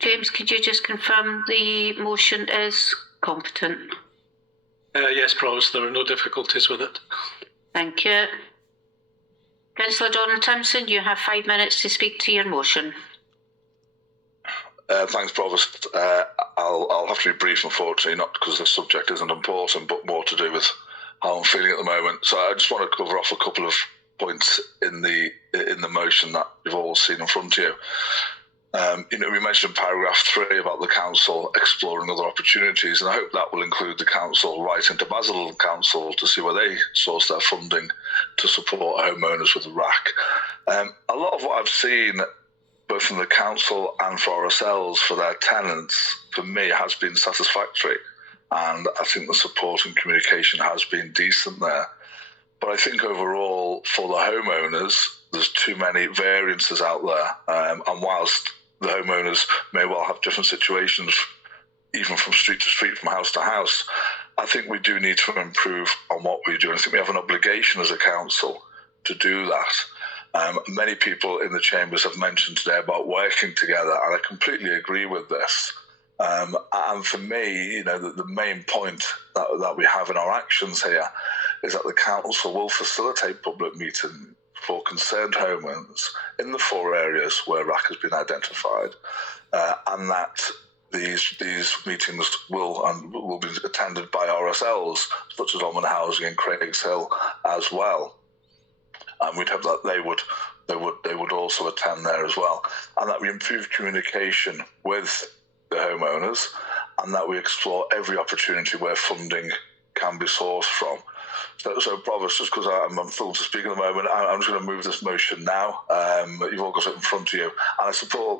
James, could you just confirm the motion is competent? Yes, Provost, there are no difficulties with it. Thank you. Councillor Doran-Timson, you have 5 minutes to speak to your motion. Thanks, Provost. I'll have to be brief, unfortunately, not because the subject isn't important, but more to do with how I'm feeling at the moment. So I just want to cover off a couple of points in the motion that you've all seen in front of you. We mentioned in paragraph 3 about the council exploring other opportunities, and I hope that will include the council writing to Basildon Council to see where they source their funding to support homeowners with the RAC. A lot of what I've seen, both from the council and for ourselves, for their tenants, for me, has been satisfactory, and I think the support and communication has been decent there. But I think overall, for the homeowners, there's too many variances out there, and whilst the homeowners may well have different situations, even from street to street, from house to house, I think we do need to improve on what we do. And I think we have an obligation as a council to do that. Many people in the chambers have mentioned today about working together, and I completely agree with this. And for me, the main point that we have in our actions here is that the council will facilitate public meetings for concerned homeowners in the 4 areas where RAC has been identified, and that these meetings will be attended by RSLs such as Ormond Housing and Craigs Hill as well. And we'd hope that they would also attend there as well, and that we improve communication with the homeowners, and that we explore every opportunity where funding can be sourced from. So Provost, just because I'm full to speak at the moment, I'm just going to move this motion now. You've all got it in front of you, and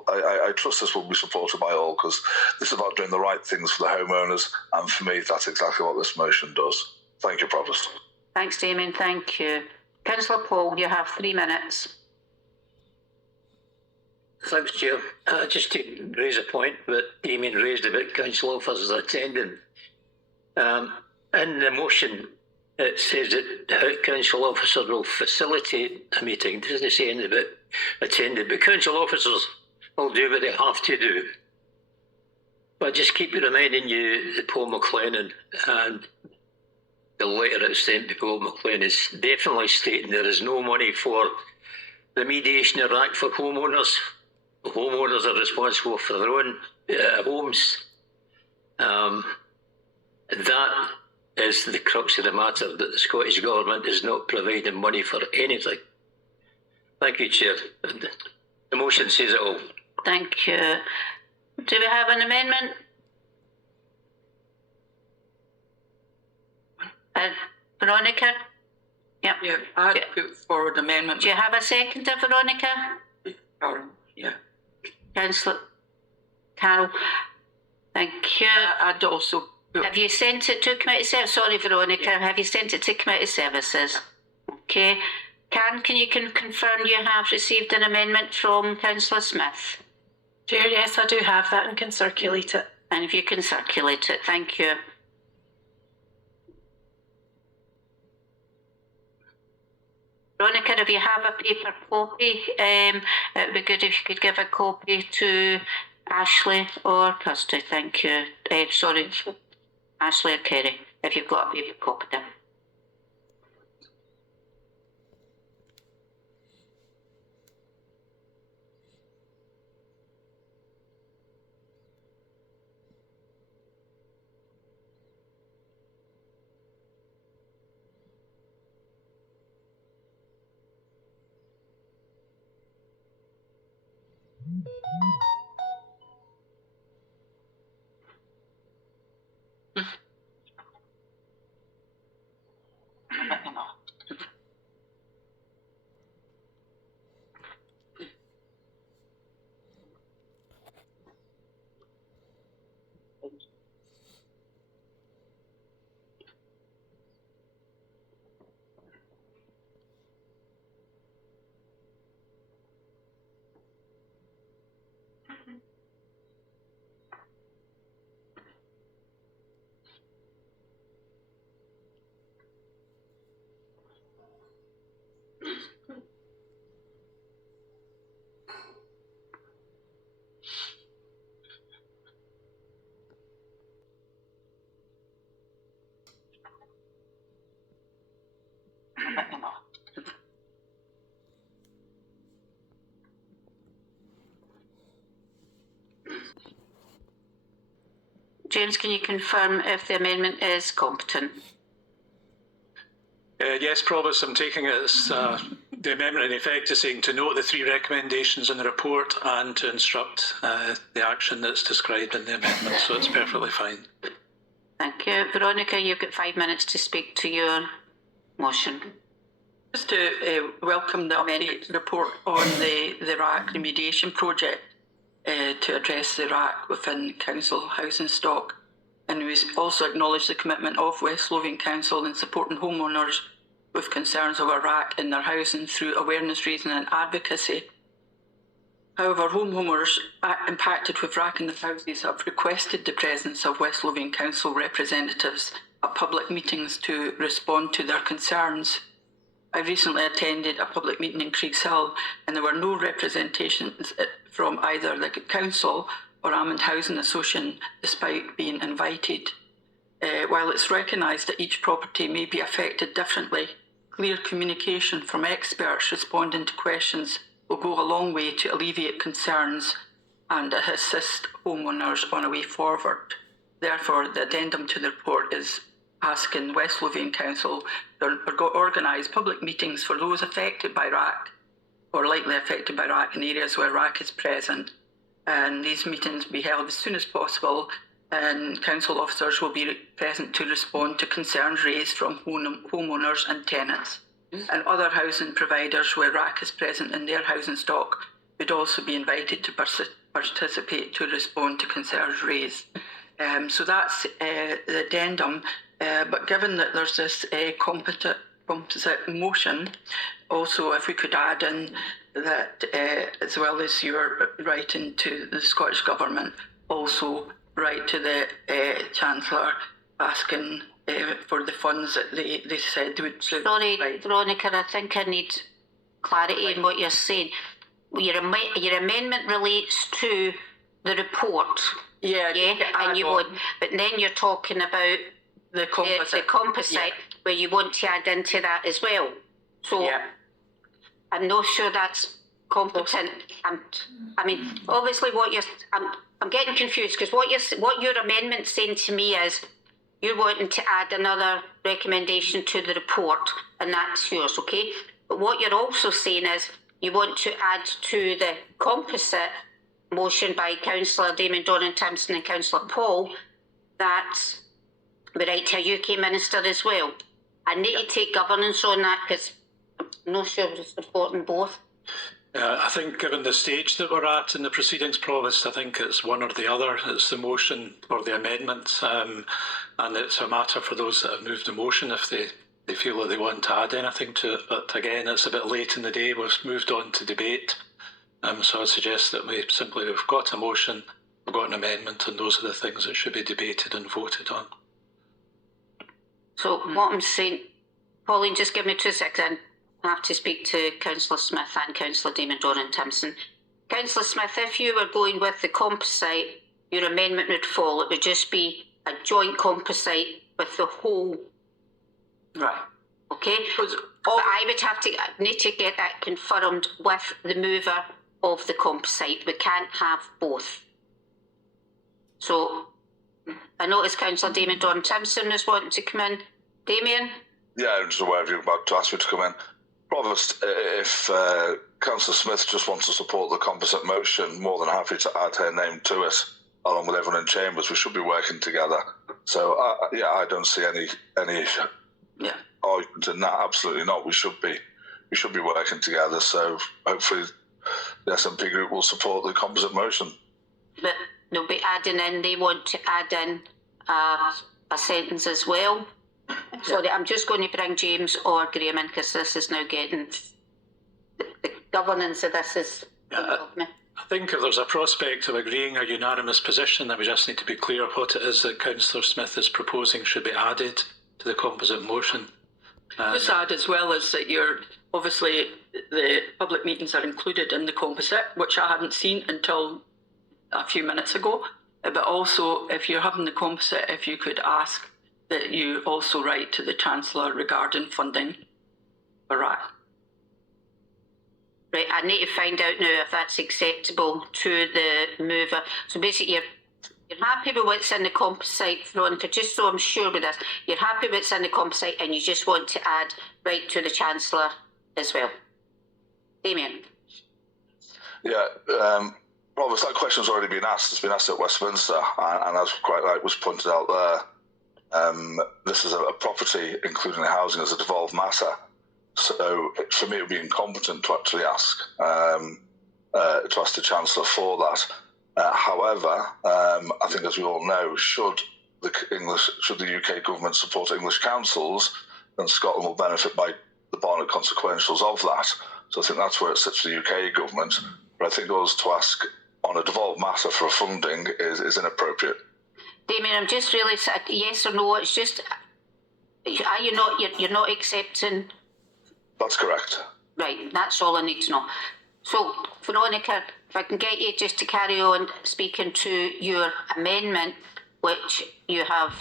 I trust this will be supported by all, because this is about doing the right things for the homeowners, and for me, that's exactly what this motion does. Thank you, Provost. Thanks, Damian. Thank you. Councillor Paul, you have 3 minutes. Thanks, Chair. Just to raise a point that Damian raised about council officers attending. In the motion, it says that council officers will facilitate a meeting. It doesn't say anything about attending, but council officers will do what they have to do. But just keep reminding you that Paul McLennan and the letter that's sent to Paul McLennan is definitely stating there is no money for the mediation of RAC for homeowners. Homeowners are responsible for their own homes. That is the crux of the matter, that the Scottish Government is not providing money for anything. Thank you, Chair. The motion says it all. Thank you. Do we have an amendment? Veronica? Yep. Yeah, I'd put forward amendment. Do you have a seconder, Veronica? Yeah. Councillor Carroll. Thank you. I'd also put... Have you sent it to committee services? Sorry, Veronica. Yeah. Have you sent it to committee services? Okay. Can you confirm you have received an amendment from Councillor Smith? Chair, yes, I do have that and can circulate it. And if you can circulate it, thank you. Veronica, if you have a paper copy, it would be good if you could give a copy to Ashley or Kirsty. Thank you. Sorry, Ashley or Kerry, if you've got a paper copy there. James, can you confirm if the amendment is competent? Yes, Provost, I'm taking it as the amendment in effect is saying to note the 3 recommendations in the report and to instruct the action that's described in the amendment, so it's perfectly fine. Thank you. Veronica, you've got 5 minutes to speak to your motion. Just to welcome the update report on the RAC remediation project to address the RAC within council housing stock. And we also acknowledge the commitment of West Lothian Council in supporting homeowners with concerns over RAC in their housing through awareness raising and advocacy. However, homeowners impacted with RAC in their houses have requested the presence of West Lothian Council representatives at public meetings to respond to their concerns. I recently attended a public meeting in Cllr and there were no representations from either the council or Almond Housing Association despite being invited. While it's recognised that each property may be affected differently, clear communication from experts responding to questions will go a long way to alleviate concerns and assist homeowners on a way forward. Therefore, the addendum to the report is asking West Lothian Council to organise public meetings for those affected by RAC or likely affected by RAC in areas where RAC is present. And these meetings will be held as soon as possible, and council officers will be present to respond to concerns raised from homeowners and tenants. And other housing providers where RAC is present in their housing stock would also be invited to participate to respond to concerns raised. So that's the addendum. But given that there's this composite motion, also if we could add in that as well as your writing to the Scottish Government, also write to the Chancellor asking for the funds that they said they would. Sorry, Veronica, I think I need clarity in what you're saying. Your amendment relates to the report. Yeah, and you would, but then you're talking about the composite where you want to add into that as well. So I'm not sure that's competent. I mean, obviously, I'm getting confused because what your amendment's saying to me is you're wanting to add another recommendation to the report, and that's yours, okay? But what you're also saying is you want to add to the composite motion by Councillor Damian Doran-Timson and Councillor Paul that we write to a UK minister as well. I need to take governance on that because I'm not sure we're supporting both. I think given the stage that we're at in the proceedings, Provost, I think it's one or the other. It's the motion or the amendment, and it's a matter for those that have moved the motion if they feel that they want to add anything to it. But again, it's a bit late in the day. We've moved on to debate. So I suggest that we've got a motion, we've got an amendment, and those are the things that should be debated and voted on. So what I'm saying, Pauline, just give me 2 seconds. I have to speak to Councillor Smith and Councillor Damian Doran-Timson. Councillor Smith, if you were going with the composite, your amendment would fall. It would just be a joint composite with the whole. Right. Okay? But I would need to get that confirmed with the mover of the composite. We can't have both. So I noticed Councillor Damian Doran-Timson is wanting to come in. Damian? Yeah, I'm just aware of you about to ask me to come in. Provost, if Councillor Smith just wants to support the composite motion, more than happy to add her name to it, along with everyone in Chambers. We should be working together. So, I don't see any argument in that. Absolutely not. We should be working together. So hopefully the SNP group will support the composite motion. But they'll be adding in, they want to add in a sentence as well. Sorry, I'm just going to bring James or Graham in because this is now getting the governance of this is. I think if there's a prospect of agreeing a unanimous position, then we just need to be clear what it is that Councillor Smith is proposing should be added to the composite motion. Just add as well as that obviously the public meetings are included in the composite, which I hadn't seen until a few minutes ago. But also, if you're having the composite, if you could ask that you also write to the Chancellor regarding funding for RAC. Right, I need to find out now if that's acceptable to the mover. So basically You're happy with what's in the composite, Veronica, just so I'm sure with this. You're happy with what's in the composite and you just want to add right to the Chancellor as well. Damian. Yeah, Robert, that question's already been asked. It's been asked at Westminster, and as quite right was pointed out there, this is a property, including the housing, as a devolved matter. So for me, it would be incompetent to actually ask the Chancellor for that. However, I think, as we all know, should the UK government support English councils, then Scotland will benefit by the Barnett consequentials of that. So I think that's where it sits for the UK government. But I think us to ask on a devolved matter for funding is inappropriate. Damian, I'm just really yes or no. It's just, are you not? You're not accepting. That's correct. Right. That's all I need to know. So, Veronica, if I can get you just to carry on speaking to your amendment, which you have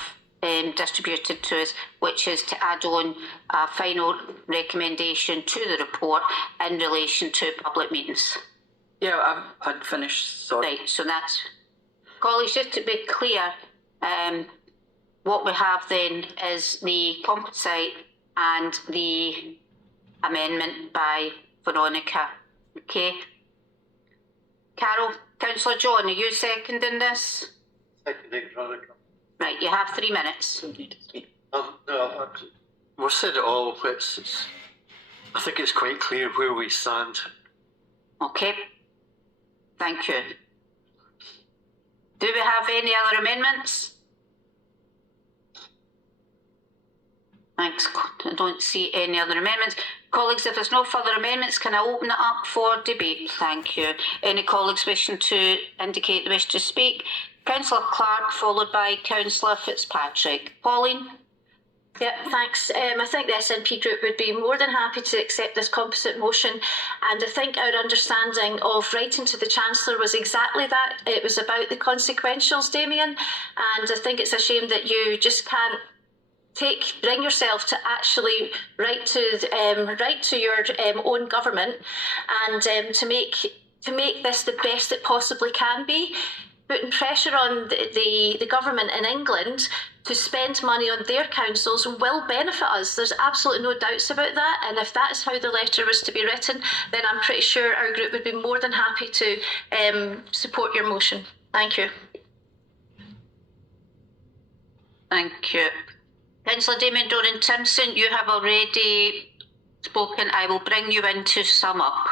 distributed to us, which is to add on a final recommendation to the report in relation to public meetings. Yeah, I'd finished. Sorry. Right, so that's... Colleagues, just to be clear, what we have then is the composite and the amendment by Veronica. Okay. Carol, Councillor John, are you seconding this? Seconding, Veronica. Right, you have 3 minutes. No, we've said it all. I think it's quite clear where we stand. Okay. Thank you. Do we have any other amendments? Thanks. I don't see any other amendments. Colleagues, if there's no further amendments, can I open it up for debate? Thank you. Any colleagues wishing to indicate they wish to speak? Councillor Clark, followed by Councillor Fitzpatrick. Pauline? Yeah, thanks. I think the SNP group would be more than happy to accept this composite motion, and I think our understanding of writing to the Chancellor was exactly that. It was about the consequentials, Damian, and I think it's a shame that you just can't bring yourself to actually write to your own government and to make this the best it possibly can be. Putting pressure on the government in England to spend money on their councils will benefit us. There's absolutely no doubts about that. And if that's how the letter was to be written, then I'm pretty sure our group would be more than happy to support your motion. Thank you. Thank you. Councillor Damian Doran-Timson, you have already spoken. I will bring you in to sum up,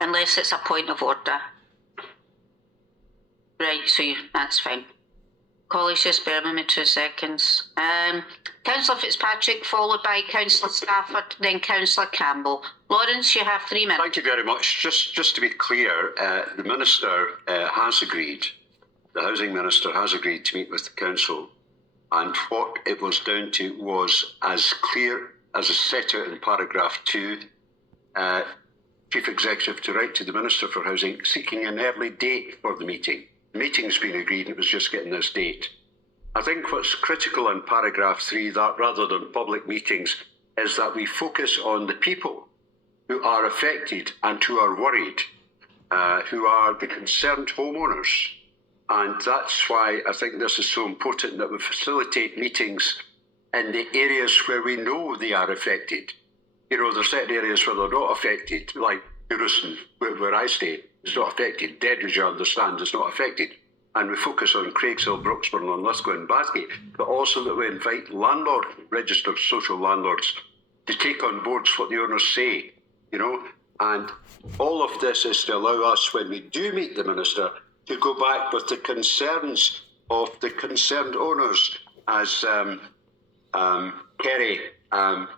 unless it's a point of order. Right, so that's fine. Colleagues, just bear with me 2 seconds. Councillor Fitzpatrick, followed by Councillor Stafford, then Councillor Campbell. Lawrence, you have 3 minutes. Thank you very much. Just to be clear, the Minister has agreed, the Housing Minister has agreed to meet with the Council, and what it was down to was as clear as is set out in paragraph 2, Chief Executive to write to the Minister for Housing seeking an early date for the meeting. The meeting's been agreed, it was just getting this date. I think what's critical in paragraph 3, that rather than public meetings, is that we focus on the people who are affected and who are worried, who are the concerned homeowners. And that's why I think this is so important that we facilitate meetings in the areas where we know they are affected. You know, there's certain areas where they're not affected, like Euruston, where I stay. It's not affected. Dedridge, you understand, is not affected. And we focus on Craigshill, Brooksburn, and Lithgow and Bathgate, but also that we invite registered social landlords to take on board what the owners say, you know. And all of this is to allow us, when we do meet the Minister, to go back with the concerns of the concerned owners, as Kerry and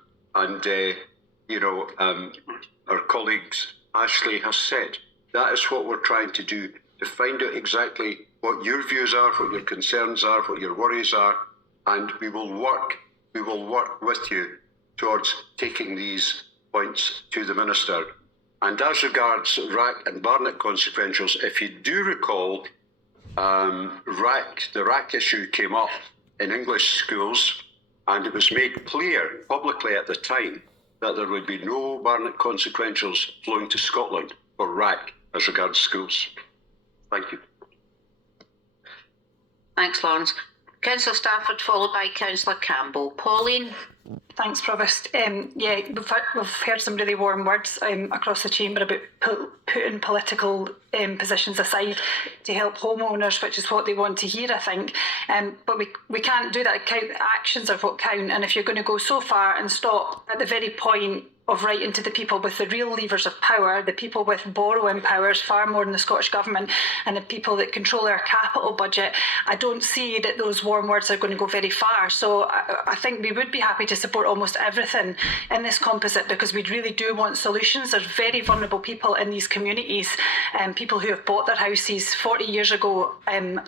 our colleagues Ashley has said. That is what we're trying to do, to find out exactly what your views are, what your concerns are, what your worries are, and we will work with you towards taking these points to the Minister. And as regards RAC and Barnett consequentials, if you do recall, the RAC issue came up in English schools, and it was made clear publicly at the time that there would be no Barnett consequentials flowing to Scotland for RAC as regards schools. Thank you. Thanks, Lawrence. Councillor Stafford, followed by Councillor Campbell. Pauline? Thanks, Provost. Yeah, we've heard some really warm words across the chamber about putting political positions aside to help homeowners, which is what they want to hear, I think. But we can't do that. Actions are what count. And if you're going to go so far and stop at the very point of writing to the people with the real levers of power, the people with borrowing powers far more than the Scottish Government, and the people that control our capital budget, I don't see that those warm words are going to go very far. So I think we would be happy to support almost everything in this composite, because we really do want solutions. There's very vulnerable people in these communities, people who have bought their houses 40 years ago and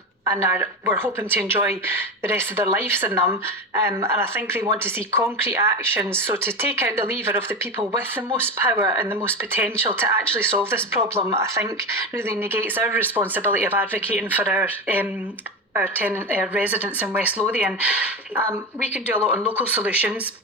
we're hoping to enjoy the rest of their lives in them. And I think they want to see concrete actions. So to take out the lever of the people with the most power and the most potential to actually solve this problem, I think really negates our responsibility of advocating for our residents in West Lothian. We can do a lot on local solutions,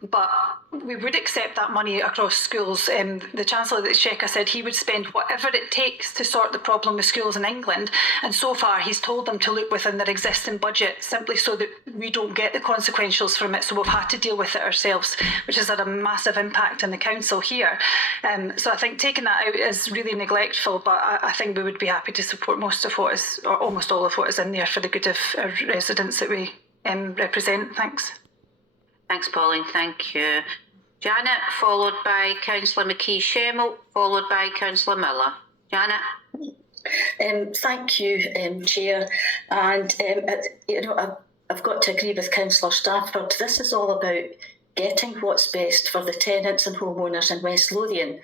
but we would accept that money across schools. The Chancellor of the Exchequer said he would spend whatever it takes to sort the problem with schools in England, and so far he's told them to look within their existing budget, simply so that we don't get the consequentials from it. So we've had to deal with it ourselves, which has had a massive impact on the council here. So I think taking that out is really neglectful, but I think we would be happy to support most of what is, or almost all of what is in there, for the good of our residents that we represent. Thanks. Thanks, Pauline. Thank you. Janet, followed by Councillor McKee-Schemmel, followed by Councillor Miller. Janet? Thank you, Chair. And, I've got to agree with Councillor Stafford. This is all about getting what's best for the tenants and homeowners in West Lothian.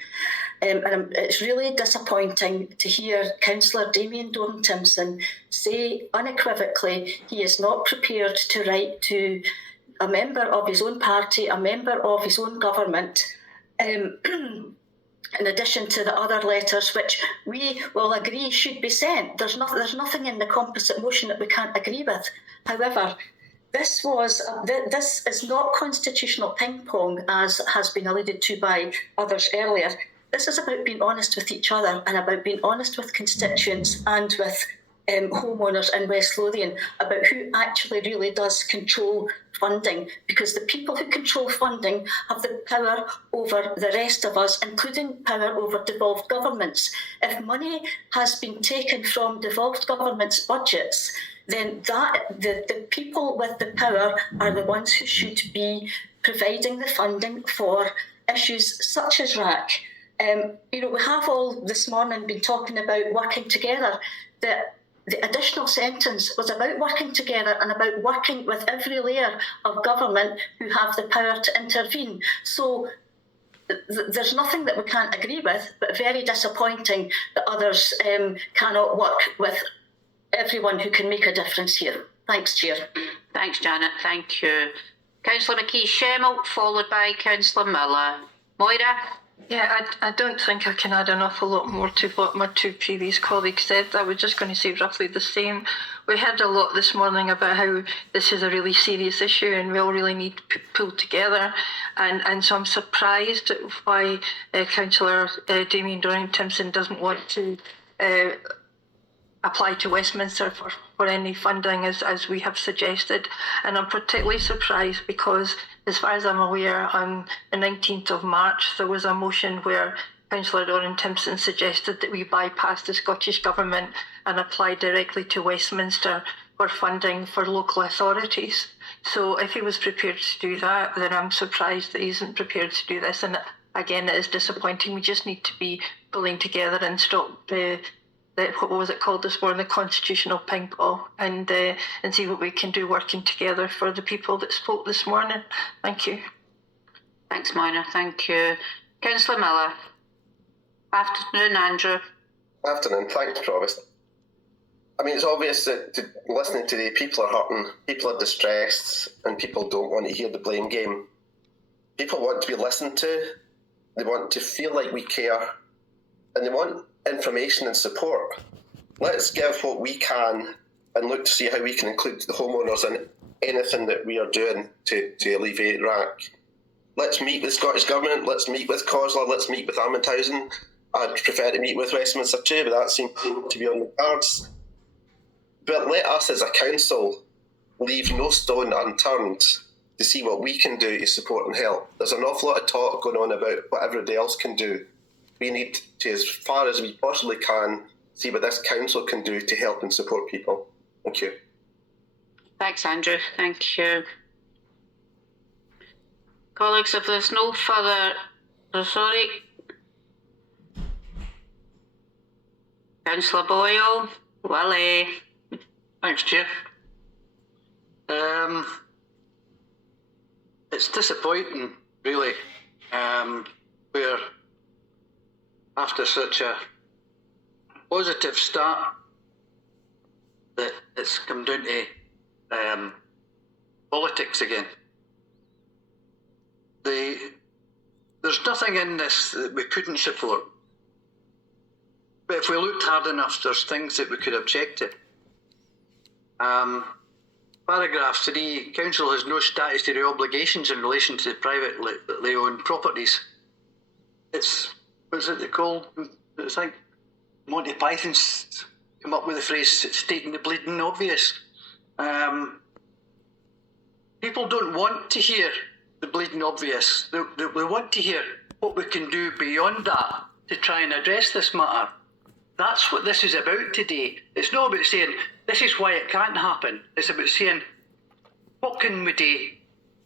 And it's really disappointing to hear Councillor Damian Doran-Timson say unequivocally he is not prepared to write to a member of his own party, a member of his own government, in addition to the other letters which we will agree should be sent. There's nothing in the composite motion that we can't agree with. However, this is not constitutional ping-pong, as has been alluded to by others earlier. This is about being honest with each other and about being honest with constituents and with homeowners in West Lothian about who actually really does control funding, because the people who control funding have the power over the rest of us, including power over devolved governments. If money has been taken from devolved governments' budgets, then the people with the power are the ones who should be providing the funding for issues such as RAC. We have all this morning been talking about working together. The additional sentence was about working together and about working with every layer of government who have the power to intervene. So there's nothing that we can't agree with, but very disappointing that others cannot work with everyone who can make a difference here. Thanks, Chair. Thanks, Janet. Thank you. Councillor McKee-Schemmel, followed by Councillor Miller. Moira? Yeah, I don't think I can add an awful lot more to what my two previous colleagues said. I was just going to say roughly the same. We heard a lot this morning about how this is a really serious issue and we all really need to pull together. And so I'm surprised why Councillor Damian Doran-Timson doesn't want to apply to Westminster for any funding as we have suggested. And I'm particularly surprised because, as far as I'm aware, on the 19th of March, there was a motion where Councillor Doran-Timson suggested that we bypass the Scottish Government and apply directly to Westminster for funding for local authorities. So if he was prepared to do that, then I'm surprised that he isn't prepared to do this. And again, it is disappointing. We just need to be pulling together and stop what was it called this morning, the constitutional ping pong, and see what we can do working together for the people that spoke this morning. Thank you. Thanks, Moira. Thank you. Councillor Miller. Afternoon, Andrew. Afternoon. Thanks, Provost. I mean, it's obvious that listening today, people are hurting, people are distressed, and people don't want to hear the blame game. People want to be listened to, they want to feel like we care, and they want information and support. Let's give what we can and look to see how we can include the homeowners in anything that we are doing to alleviate RAC. Let's meet with Scottish Government, let's meet with Cllr, let's meet with Armandhausen. I'd prefer to meet with Westminster too, but that seems to be on the cards. But let us as a council leave no stone unturned to see what we can do to support and help. There's an awful lot of talk going on about what everybody else can do. We need to, as far as we possibly can, see what this council can do to help and support people. Thank you. Thanks, Andrew. Thank you. Colleagues, if there's no further... sorry. Councillor Boyle, Willie. Thanks, Chair. It's disappointing, really, where after such a positive start that it's come down to politics again. There's nothing in this that we couldn't support. But if we looked hard enough, there's things that we could object to. Paragraph 3, Council has no statutory obligations in relation to privately owned properties. It's, what's it called? I think Monty Python's come up with the phrase stating the bleeding obvious. People don't want to hear the bleeding obvious. They want to hear what we can do beyond that to try and address this matter. That's what this is about today. It's not about saying, this is why it can't happen. It's about saying, what can we do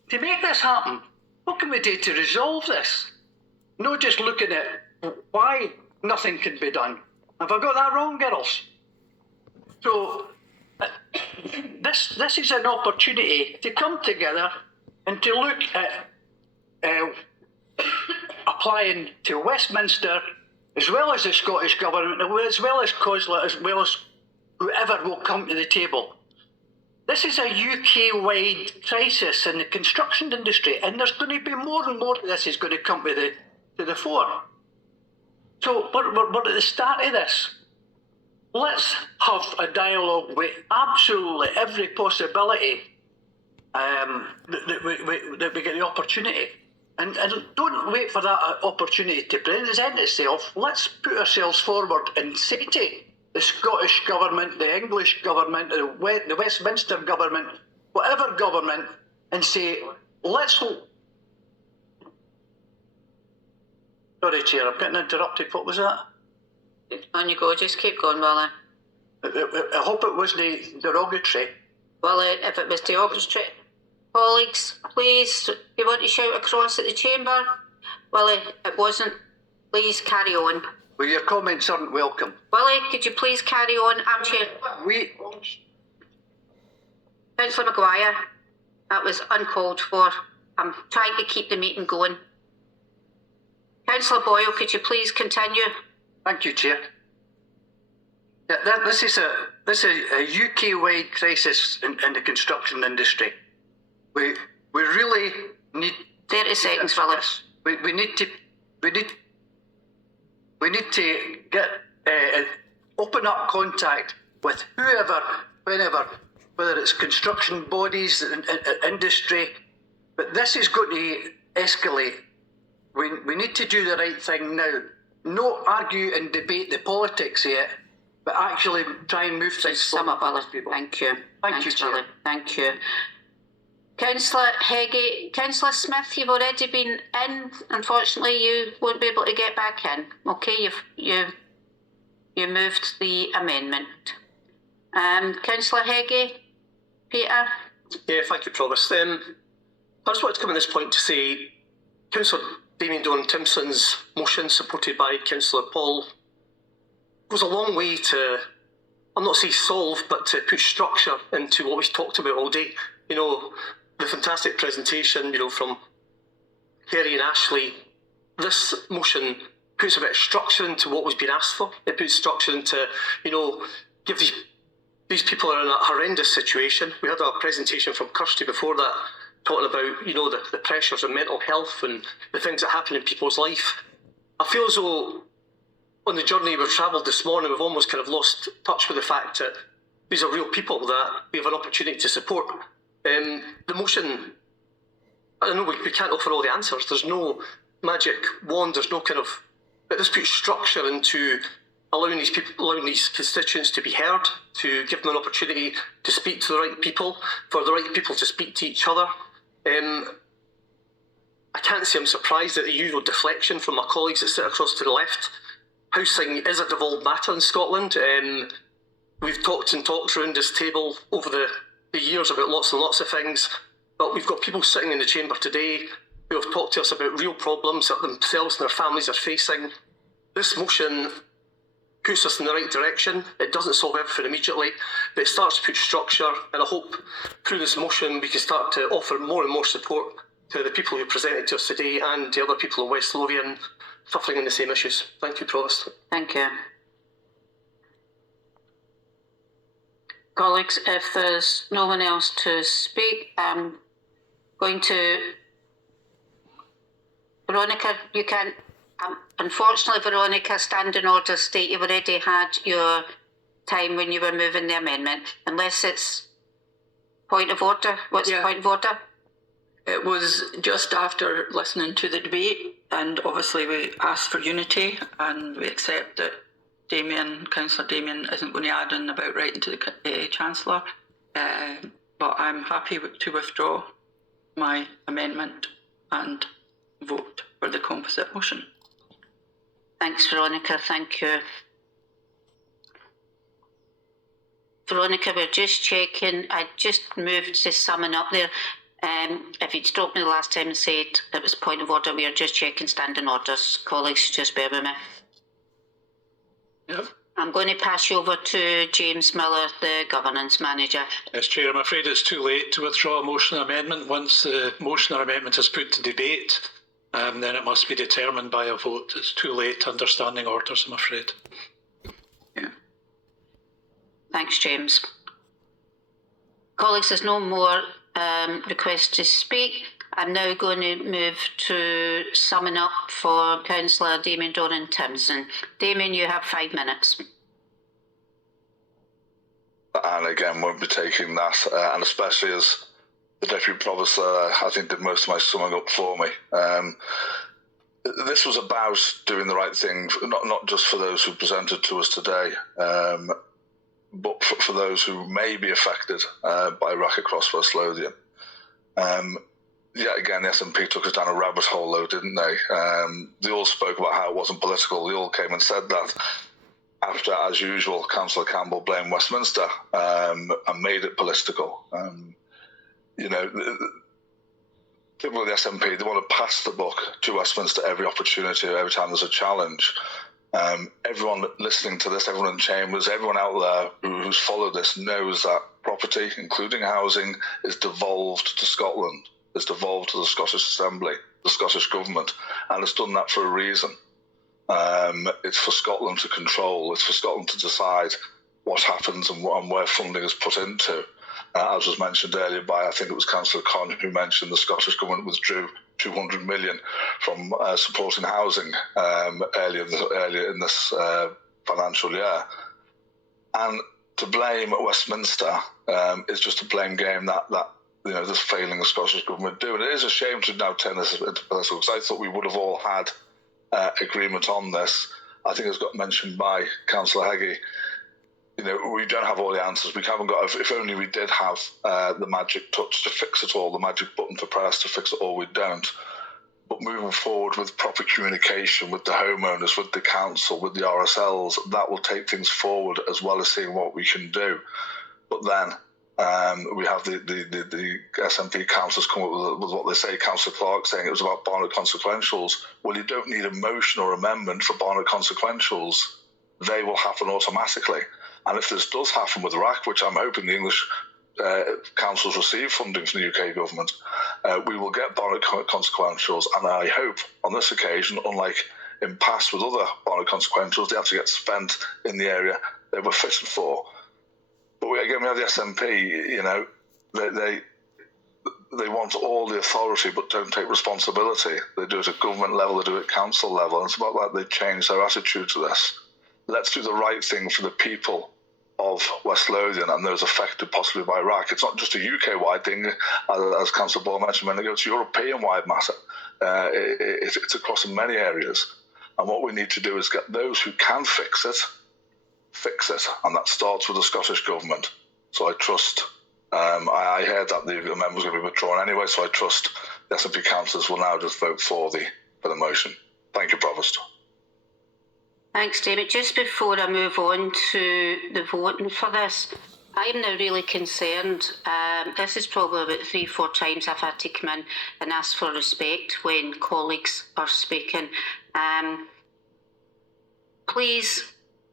to make this happen? What can we do to resolve this? Not just looking at why nothing can be done. Have I got that wrong, girls? So, this is an opportunity to come together and to look at applying to Westminster, as well as the Scottish Government, as well as Cllr, as well as whoever will come to the table. This is a UK-wide crisis in the construction industry, and there's going to be more and more of this is going to come to the fore. So we're at the start of this. Let's have a dialogue with absolutely every possibility that we get the opportunity. And don't wait for that opportunity to present itself. Let's put ourselves forward and say to the Scottish Government, the English Government, the Westminster Government, whatever government, and say, let's... Sorry, Chair, I'm getting interrupted. What was that? On you go, just keep going, Willie. I hope it wasn't derogatory. Well, if it was derogatory... Colleagues, please, if you want to shout across at the chamber? Willie, it wasn't. Please carry on. Well, your comments aren't welcome. Willie, could you please carry on? I'm Chair. Councillor Maguire, that was uncalled for. I'm trying to keep the meeting going. Councillor Boyle, could you please continue? Thank you, Chair. Yeah, this is a UK-wide crisis in the construction industry. We really need 30 seconds, Willis. We need to get open up contact with whoever, whenever, whether it's construction bodies, industry, but this is going to escalate. We need to do the right thing now. Not argue and debate the politics yet, but actually try and move things forward. Thank you. Thank you, Chair. Thank you. Councillor Heggie, Councillor Smith, you've already been in. Unfortunately, you won't be able to get back in. Okay, you moved the amendment. Councillor Heggie, Peter. Yeah, thank you, Provost. I just wanted to come at this point to say, Councillor Damian Doran-Timson's motion, supported by Councillor Paul, goes a long way to, I'll not say solve, but to put structure into what we've talked about all day. You know, the fantastic presentation, you know, from Kerry and Ashley. This motion puts a bit of structure into what was being asked for. It puts structure into, you know, give these people are in a horrendous situation. We had a presentation from Kirsty before that, talking about, you know, the pressures of mental health and the things that happen in people's life. I feel as though on the journey we've travelled this morning, we've almost kind of lost touch with the fact that these are real people that we have an opportunity to support. The motion, I know we can't offer all the answers. There's no magic wand. There's no kind of, but this puts structure into allowing these constituents to be heard, to give them an opportunity to speak to the right people, for the right people to speak to each other. I can't say I'm surprised at the usual deflection from my colleagues that sit across to the left. Housing is a devolved matter in Scotland. We've talked and talked around this table over the years about lots and lots of things, but we've got people sitting in the chamber today who have talked to us about real problems that themselves and their families are facing. This motion puts us in the right direction. It doesn't solve everything immediately, but it starts to put structure, and I hope through this motion we can start to offer more and more support to the people who presented to us today and the other people in West Lothian suffering in the same issues. Thank you, Provost. Thank you. Colleagues, if there's no one else to speak, I'm going to... Veronica, you can... unfortunately, Veronica, standing order state you've already had your time when you were moving the amendment, unless it's point of order. What's the point of order? It was just after listening to the debate, and obviously we asked for unity, and we accept that Councillor Damian isn't going to add in about writing to the Chancellor, but I'm happy to withdraw my amendment and vote for the composite motion. Thanks, Veronica. Thank you. Veronica, we're just checking. I just moved to summon up there. If you'd stopped me the last time and said it was point of order, we are just checking standing orders. Colleagues, just bear with me. Yep. I'm going to pass you over to James Miller, the Governance Manager. Yes, Chair, I'm afraid it's too late to withdraw a motion or amendment. Once the motion or amendment is put to debate, then it must be determined by a vote. It's too late under standing orders, I'm afraid. Yeah. Thanks, James. Colleagues, there's no more requests to speak. I'm now going to move to summon up for Councillor Damian Doran-Timson. Damian, you have 5 minutes. And again, won't be taking that, and especially as the Deputy Provost, I think, did most of my summing up for me. This was about doing the right thing, not just for those who presented to us today, but for those who may be affected by RAC across West Lothian. Yet again, the SNP took us down a rabbit hole, though, didn't they? They all spoke about how it wasn't political. They all came and said that after, as usual, Councillor Campbell blamed Westminster and made it political. You know, people with the SNP, they want to pass the buck to Westminster every opportunity, every time there's a challenge. Everyone listening to this, everyone in chambers, everyone out there who's followed this knows that property, including housing, is devolved to Scotland. It's devolved to the Scottish Assembly, the Scottish Government, and it's done that for a reason. It's for Scotland to control. It's for Scotland to decide what happens and where funding is put into. As was mentioned earlier by, I think it was Councillor Conn who mentioned the Scottish Government withdrew 200 million from supporting housing earlier in this financial year. And to blame Westminster is just a blame game that you know, this failing the Scottish Government do. And it is a shame to now turn this into political, because I thought we would have all had agreement on this. I think it's got mentioned by Councillor Heggie. You know, we don't have all the answers. We haven't got. If only we did have the magic touch to fix it all, the magic button to press to fix it all. We don't. But moving forward with proper communication with the homeowners, with the council, with the RSLs, that will take things forward, as well as seeing what we can do. But then we have the SNP councillors come up with what they say. Councillor Clark saying it was about Barnett consequentials. Well, you don't need a motion or amendment for Barnett consequentials. They will happen automatically. And if this does happen with RAC, which I'm hoping the English councils receive funding from the UK government, we will get Barnett consequentials. And I hope on this occasion, unlike in past with other Barnett consequentials, they actually get spent in the area they were fitted for. But we have the SNP, you know, they want all the authority but don't take responsibility. They do it at government level, they do it at council level. And it's about that they've changed their attitude to this. Let's do the right thing for the people of West Lothian and those affected possibly by RAC. It's not just a UK-wide thing, as Councillor Ball mentioned a minute ago, it's a European-wide matter. It's across in many areas. And what we need to do is get those who can fix it, fix it, and that starts with the Scottish Government. So I trust, I heard that the amendment was going to be withdrawn anyway, so I trust the SNP councillors will now just vote for the motion. Thank you, Provost. Thanks, David. Just before I move on to the voting for this, I'm now really concerned. This is probably about 3-4 times I've had to come in and ask for respect when colleagues are speaking. Please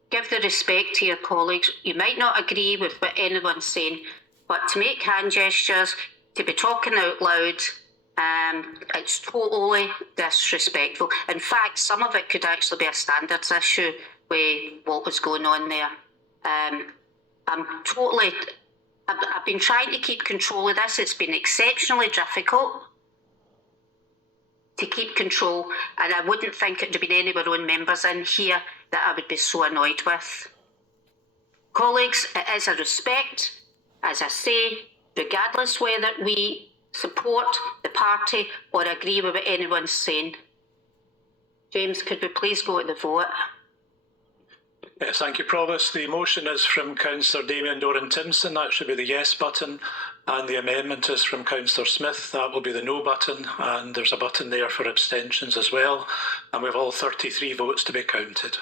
give the respect to your colleagues. You might not agree with what anyone's saying, but to make hand gestures, to be talking out loud, it's totally disrespectful. In fact, some of it could actually be a standards issue with what was going on there. I've been trying to keep control of this. It's been exceptionally difficult to keep control, and I wouldn't think it would have been any of our own members in here that I would be so annoyed with. Colleagues, it is a respect, as I say, regardless whether we support the party or agree with what anyone's saying. James, could we please go to the vote? Yes, thank you, Provost. The motion is from Councillor Damian Doran-Timson. That should be the yes button. And the amendment is from Councillor Smith. That will be the no button. And there's a button there for abstentions as well. And we've all 33 votes to be counted.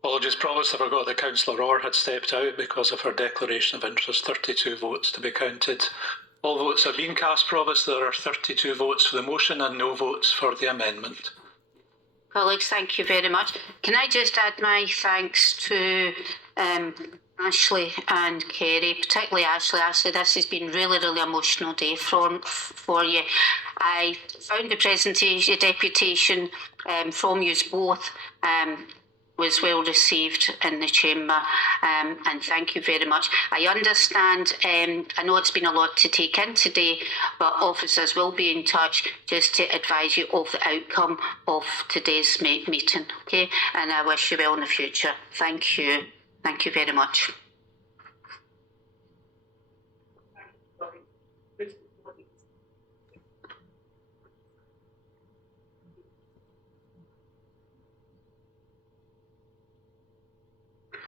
Apologies, Provost, I forgot that Councillor Orr had stepped out because of her declaration of interest. 32 votes to be counted. All votes have been cast, Provost. There are 32 votes for the motion and no votes for the amendment. Colleagues, thank you very much. Can I just add my thanks to Ashley and Kerry, particularly Ashley. Ashley, this has been really, really emotional day for you. I found the presentation, deputation from you both was well received in the chamber, and thank you very much. I understand, I know it's been a lot to take in today, but officers will be in touch just to advise you of the outcome of today's meeting, okay? And I wish you well in the future. Thank you. Thank you very much.